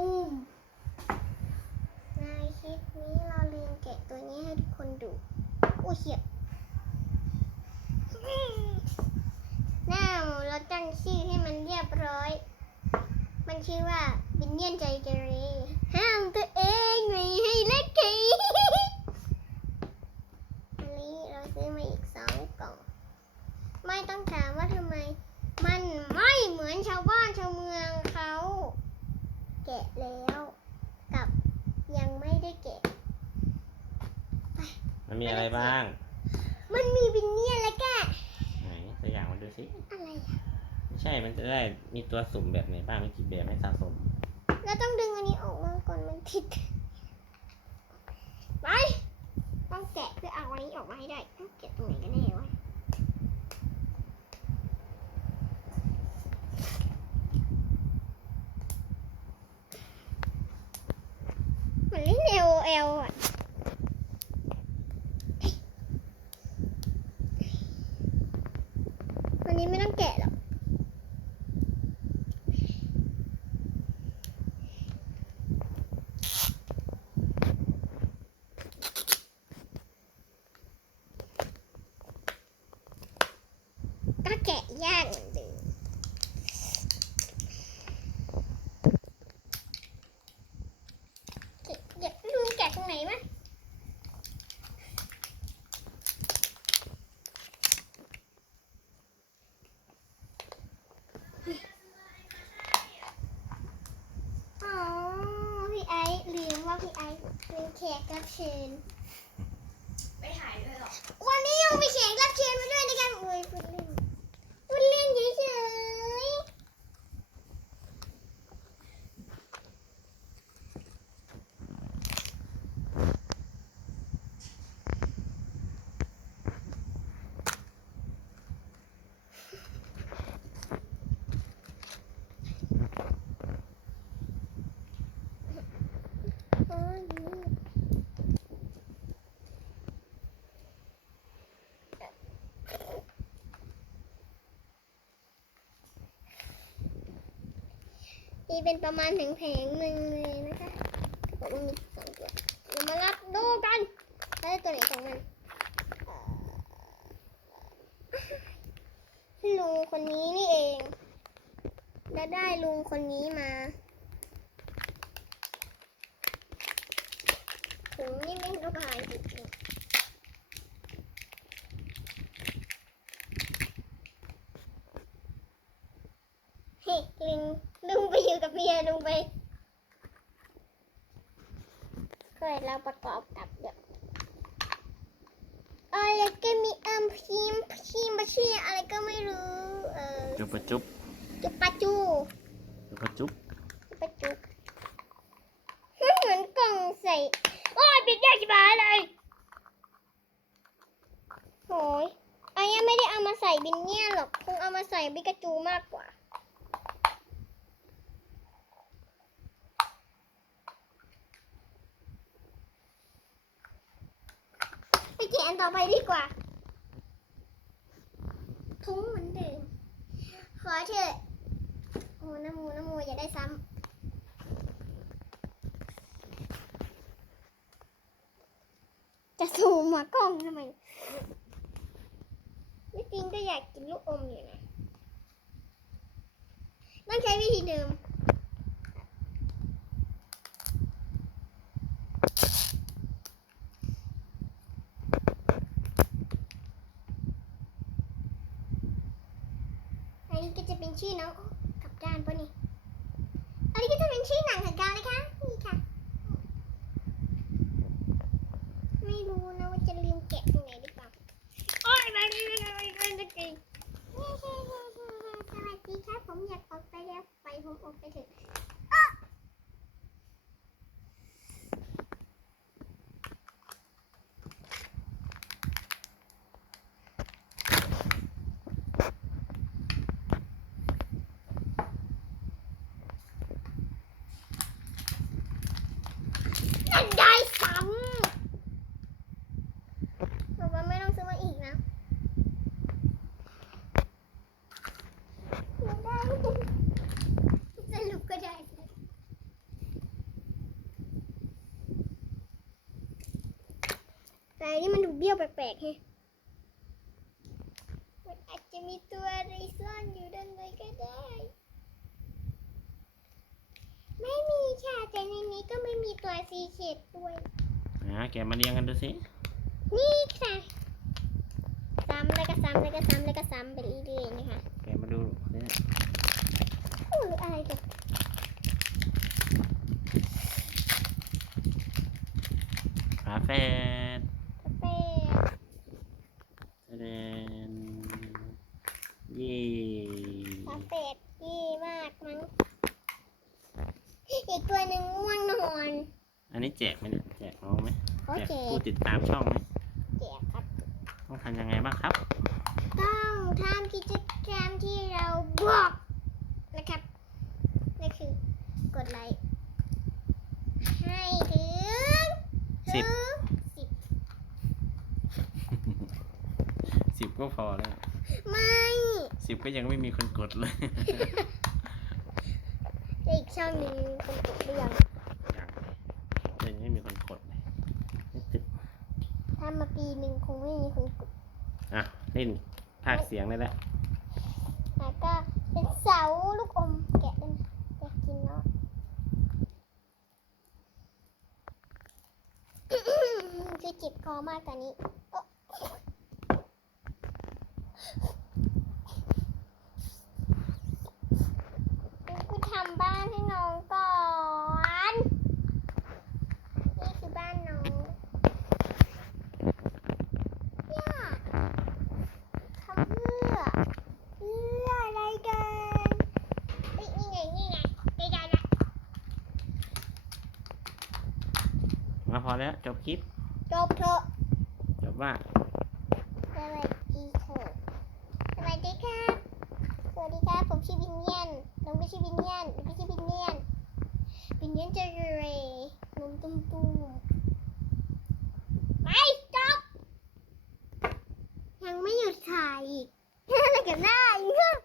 ตูมในคลิปนี้เราลืมแกะตัวนี้ให้ทุกคนดูโอ้เหี้ยหน้าหมูเราตั้งชื่อให้มันเรียบร้อย มันชื่อว่าบินเนียนใจเกเรห้ามตัวเองไม่ให้เล็กทีอันนี้เราซื้อมาอีกสองกล่อง ไม่ต้องถามว่าทำไม มันไม่เหมือนชาวบ้านชาวเมืองเขา แกะแล้วกับยังไม่ได้แกะ มันมีอะไรบ้าง มันมีบินเนียนและแกะ ไหนตัวอย่างมาดูสิอะไรอะไม่ใช่ มันจะได้มีตัวสุ่มแบบไหนบ้าง มีกี่แบบให้สะสม เราต้องดึงอันนี้ออกมาก่อนมันติดไปต้องแกะเพื่อเอาอันนี้ออกมาให้ได้ต้องแกะตรงไหนกันแน่วะเหมือนเล่น L O L อะ วันนี้ไม่ต้องแกะหรอก ก็แกะยากเหมือนเดิมแกะแกะลืมแกะตรงไหนวะอ๋อ พี่ไอซ์ลืมว่า พี่ไอซ์เป็นแขกรับเชิญไม่หายเลยหรอ วันนี้ยังมีแขกรับเชิญมาด้วยนะครับโอ้ยพูดเล่นพูดเล่นเฉยๆโอ้ย มี เป็นประมาณถึงแผงหนึ่งเลยนะคะบอกว่ามีสองตัวเรามารับดูกันว่าได้ตัวไหนของมันลุงคนนี้นี่เอง และได้ลุงคนนี้มาถุงนี่ไม่ระบายจริงๆเฮ้ยลุงลุงไปอยู่กับเมีย ลุงไปเคยเราประกอบกับเดี๋ยวอะไรก็มีเอิมพิมพ์พิมพ์มาชื่ออะไรก็ไม่รู้ เออจุบปะจุบจุปาจูจุบปะจุบจุปาจูมันเหมือนกล่องใส่โอ้ยปิดยากจิบหายเลยโอ้ยอันนี้ไม่ได้เอามาใส่บินเนี่ยหรอก คงเอามาใส่บิกาจูมากกว่า ไปแกะอัน ต่อไปดีกว่า ทุ้งเหมือนเดิมขอเถอะโอ้น้ำมูน้ำมูอย่าได้ซ้ำจะซูมมากล้องทำไมนี่จริงก็อยากกินลูกอมอยู่นะต้องใช้วิธีเดิม นนี้ก็จะเป็นชื่อน้องกับด้านปะนี่ อันนี้ก็จะเป็นชื่อหนังของการนะคะ นี่ค่ะ ไม่รู้นะว่าจะลืมแกะตรงไหนหรือเปล่าโอ้ยมาดีมาดีมาดีสวัสดีครับ ผมอยากออกไปแล้ว ไปผมออกไปเถอะอ๊ะนั่นได้ซ้ำบอกว่าไม่ต้องซื้อมาอีกนะไม่ได้สรุปก็ได้ เบี้ยวแปลกๆแฮะมันอาจจะมีตัวอะไรซ่อนอยู่ด้านในก็ได้ ไม่มีค่ะแต่ในนี้ก็ไม่มีตัวซีเค็ดด้วย อ่าแกะมาเรียงกันดูสิ นี่ค่ะซ้ำแล้วก็ซ้ำแล้วก็ซ้ำแล้วก็ซ้ำไปเรื่อยๆนะคะ แกะมาดูเนี่ย โอ้ยอะไรกัน ฝาแฝด แปลก เดนเย่ ฝาแฝดยี่มากมั้ง อีกตัวหนึ่งง่วงนอน อั นนี้แจกไหมเนี่ยแจกน้องไหมโอแจกเคผู้ติดตามช่องไหมแจกครับ ต้องทำยังไงบ้างครับ ต้องทำกิจกรรมที่เราบอกนะครับนั่นคือกดไลค์ให้ถึงสิบ ถึงสิบสิบก็พอแล้วไม่สิบก็ยังไม่มีคนกดเลย แต่อีกช่องหนึ่งคนกดหรือยังยังยังไม่มีคนกดเลยไม่ติด ถ้ามาปีหนึ่งคงไม่มีคนกดอะเล่นภาคเสียงได้แล้วแล้วก็เป็นเสาลูกอมแกะเล่นอยากกินเนาะคือเจ็บคอมากตอนนี้ มาพอแล้วจบคลิป จบเถอะจบว่าสวัสดีค่ะสวัสดีครับ สวัสดีครับ ผมชื่อวินเนียนน้องไม่ชื่อวินเนียนไม่ชื่อวินเนียนวินเนียนจะเรย์นมตุ้มตุ้มไปจบ ยังไม่หยุดถ่ายอีกอะไรกันหน้าอีก